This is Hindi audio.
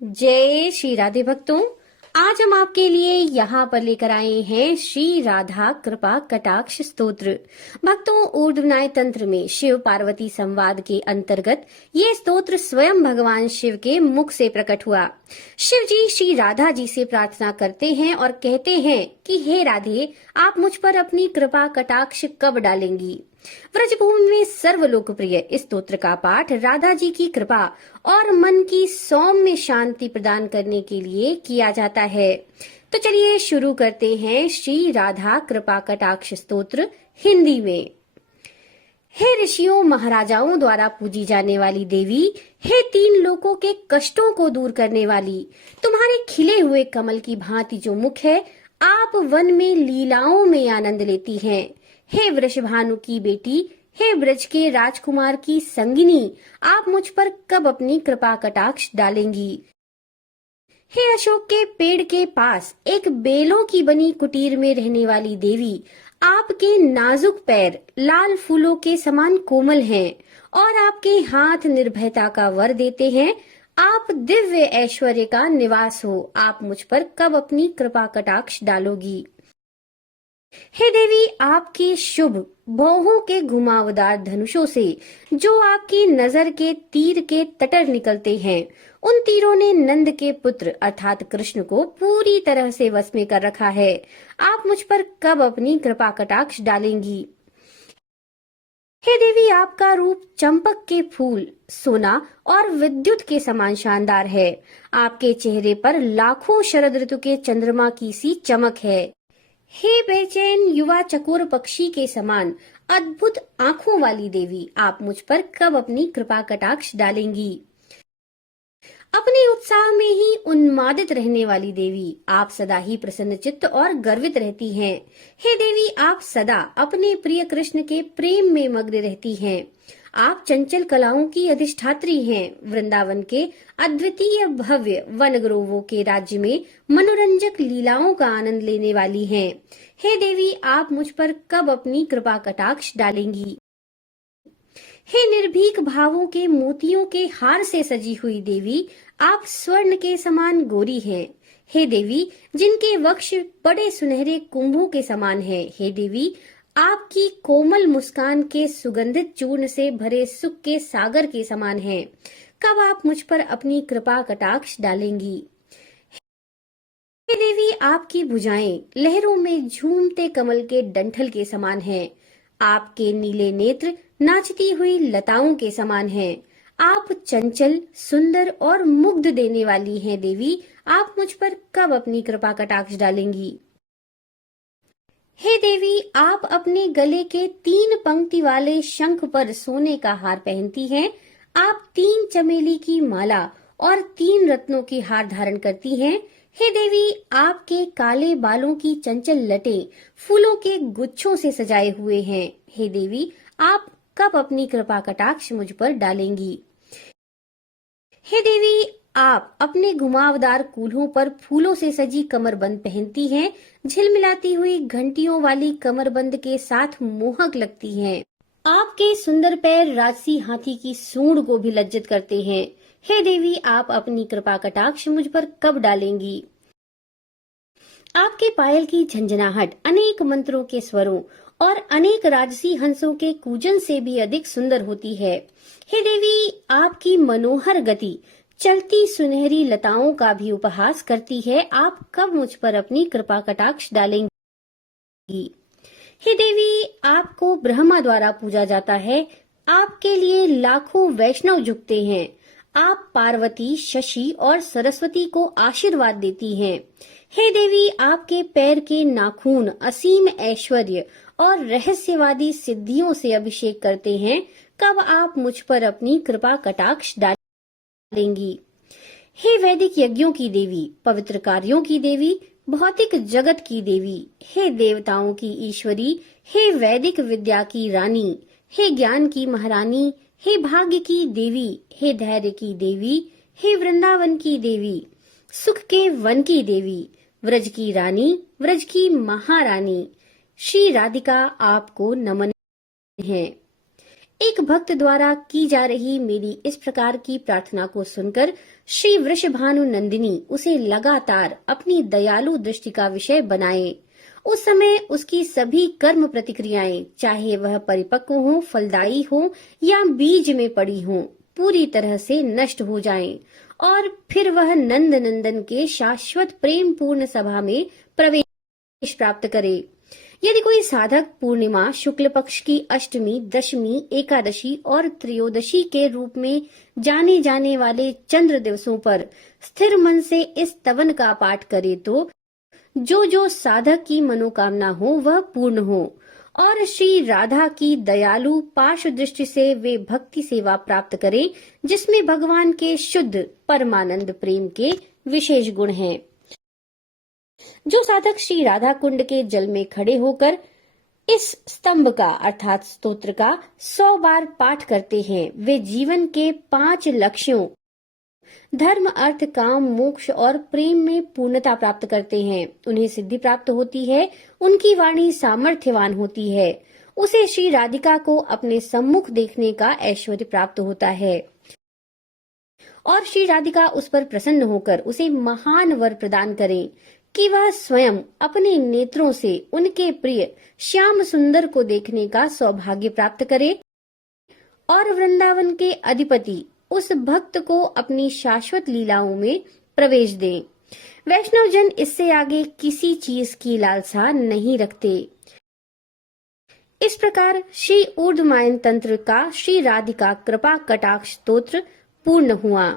जय श्री राधे भक्तों। आज हम आपके लिए यहाँ पर लेकर आए हैं श्री राधा कृपा कटाक्ष स्तोत्र। भक्तों, ऊर्ध्वनाय तंत्र में शिव पार्वती संवाद के अंतर्गत ये स्तोत्र स्वयं भगवान शिव के मुख से प्रकट हुआ। शिव जी श्री राधा जी से प्रार्थना करते हैं और कहते हैं कि हे राधे, आप मुझ पर अपनी कृपा कटाक्ष कब डालेंगी। व्रजभूमि में सर्वलोकप्रिय इस स्तोत्र का पाठ राधा जी की कृपा और मन की सौम्य शांति प्रदान करने के लिए किया जाता है। तो चलिए शुरू करते हैं श्री राधा कृपा कटाक्ष स्तोत्र हिंदी में। हे ऋषियों महाराजाओं द्वारा पूजी जाने वाली देवी, हे तीन लोकों के कष्टों को दूर करने वाली, तुम्हारे खिले हुए कमल की भांति जो मुख है, आप वन में लीलाओं में आनंद लेती हैं। हे वृषभानु की बेटी, हे ब्रज के राजकुमार की संगिनी, आप मुझ पर कब अपनी कृपा कटाक्ष डालेंगी। हे अशोक के पेड़ के पास एक बेलों की बनी कुटीर में रहने वाली देवी, आपके नाजुक पैर लाल फूलों के समान कोमल हैं और आपके हाथ निर्भयता का वर देते हैं। आप दिव्य ऐश्वर्य का निवास हो, आप मुझ पर कब अपनी कृपा कटाक्ष डालोगी। हे देवी, आपके शुभ भौहों के घुमावदार धनुषों से जो आपकी नजर के तीर के तटर निकलते हैं, उन तीरों ने नंद के पुत्र अर्थात कृष्ण को पूरी तरह से वश में कर रखा है। आप मुझ पर कब अपनी कृपा कटाक्ष डालेंगी। हे देवी, आपका रूप चंपक के फूल, सोना और विद्युत के समान शानदार है। आपके चेहरे पर लाखों शरद ऋतु के चंद्रमा की सी चमक है। हे बेचैन युवा चकोर पक्षी के समान अद्भुत आंखों वाली देवी, आप मुझ पर कब अपनी कृपा कटाक्ष डालेंगी। अपने उत्साह में ही उन्मादित रहने वाली देवी, आप सदा ही प्रसन्नचित्त और गर्वित रहती हैं। हे देवी, आप सदा अपने प्रिय कृष्ण के प्रेम में मग्न रहती हैं। आप चंचल कलाओं की अधिष्ठात्री हैं। वृंदावन के अद्वितीय भव्य वन ग्रोवों के राज्य में मनोरंजक लीलाओं का आनंद लेने वाली हैं। हे देवी, आप मुझ पर कब अपनी कृपा कटाक्ष डालेंगी। हे निर्भीक भावों के मोतियों के हार से सजी हुई देवी, आप स्वर्ण के समान गोरी हैं। हे देवी, जिनके वक्ष बड़े सुनहरे कुंभों के समान हैं। हे देवी, आपकी कोमल मुस्कान के सुगंधित चूर्ण से भरे सुख के सागर के समान है। कब आप मुझ पर अपनी कृपा कटाक्ष डालेंगी। हे देवी, आपकी भुजाएं लहरों में झूमते कमल के डंठल के समान हैं। आपके नीले नेत्र नाचती हुई लताओं के समान हैं। आप चंचल, सुंदर और मुग्ध देने वाली हैं देवी, आप मुझ पर कब अपनी कृपा कटाक्ष डालेंगी। हे देवी, आप अपने गले के 3 पंक्ति वाले शंख पर सोने का हार पहनती हैं। आप 3 चमेली की माला और 3 रत्नों की हार धारण करती हैं। हे देवी, आपके काले बालों की चंचल लटें फूलों के गुच्छों से सजाए हुए हैं। हे देवी, आप कब अपनी कृपा कटाक्ष मुझ पर डालेंगी। हे देवी, आप अपने घुमावदार कूल्हों पर फूलों से सजी कमरबंद पहनती हैं। झिलमिलाती हुई घंटियों वाली कमरबंद के साथ मोहक लगती हैं। आपके सुंदर पैर राजसी हाथी की सूंड को भी लज्जित करते हैं। हे देवी, आप अपनी कृपा कटाक्ष मुझ पर कब डालेंगी। आपके पायल की झंझनाहट अनेक मंत्रों के स्वरों और अनेक राजसी हंसों के कूजन से भी अधिक सुंदर होती है। हे देवी, आपकी मनोहर गति चलती सुनहरी लताओं का भी उपहास करती है। आप कब मुझ पर अपनी कृपा कटाक्ष डालेंगी। हे देवी, आपको ब्रह्मा द्वारा पूजा जाता है। आपके लिए लाखों वैष्णव झुकते हैं। आप पार्वती, शशि और सरस्वती को आशीर्वाद देती हैं। हे देवी, आपके पैर के नाखून असीम ऐश्वर्य और रहस्यवादी सिद्धियों से अभिषेक करते हैं। कब आप मुझ पर अपनी कृपा कटाक्ष डालेंगी। हे वैदिक यज्ञों की देवी, पवित्र कार्यों की देवी, भौतिक जगत की देवी, हे देवताओं की ईश्वरी, हे वैदिक विद्या की रानी, हे ज्ञान की महारानी, हे भाग्य की देवी, हे धैर्य की देवी, हे वृंदावन की देवी, सुख के वन की देवी, व्रज की रानी, व्रज की महारानी, श्री राधिका, आपको नमन है। एक भक्त द्वारा की जा रही मेरी इस प्रकार की प्रार्थना को सुनकर श्री वृषभानु नंदिनी उसे लगातार अपनी दयालु दृष्टि का विषय बनाए। उस समय उसकी सभी कर्म प्रतिक्रियाएं, चाहे वह परिपक्व हो, फलदायी हो या बीज में पड़ी हो, पूरी तरह से नष्ट हो जाएं और फिर वह नंद नंदन के शाश्वत प्रेम पूर्ण सभा में प्रवेश प्राप्त करे। यदि कोई साधक पूर्णिमा, शुक्ल पक्ष की अष्टमी, दशमी, एकादशी और त्रयोदशी के रूप में जाने जाने वाले चंद्र दिवसों पर स्थिर मन से इस स्तवन का पाठ करे तो जो साधक की मनोकामना हो वह पूर्ण हो और श्री राधा की दयालु पार्श्व दृष्टि से वे भक्ति सेवा प्राप्त करें जिसमें भगवान के शुद्ध परमानंद प्रेम के विशेष गुण हैं। जो साधक श्री राधा कुंड के जल में खड़े होकर इस स्तंभ का अर्थात स्तोत्र का 100 बार पाठ करते हैं, वे जीवन के 5 लक्ष्यों धर्म, अर्थ, काम, मोक्ष और प्रेम में पूर्णता प्राप्त करते हैं। उन्हें सिद्धि प्राप्त होती है, उनकी वाणी सामर्थ्यवान होती है, उसे श्री राधिका को अपने सम्मुख देखने का ऐश्वर्य प्राप्त होता है और श्री राधिका उस पर प्रसन्न होकर उसे महान वर प्रदान करें कि वह स्वयं अपने नेत्रों से उनके प्रिय श्याम सुंदर को देखने का सौभाग्य प्राप्त करे और वृंदावन के अधिपति उस भक्त को अपनी शाश्वत लीलाओं में प्रवेश दें। वैष्णव जन इससे आगे किसी चीज की लालसा नहीं रखते। इस प्रकार श्री ऊर्ध्वमायन तंत्र का श्री राधिका कृपा कटाक्ष स्तोत्र पूर्ण हुआ।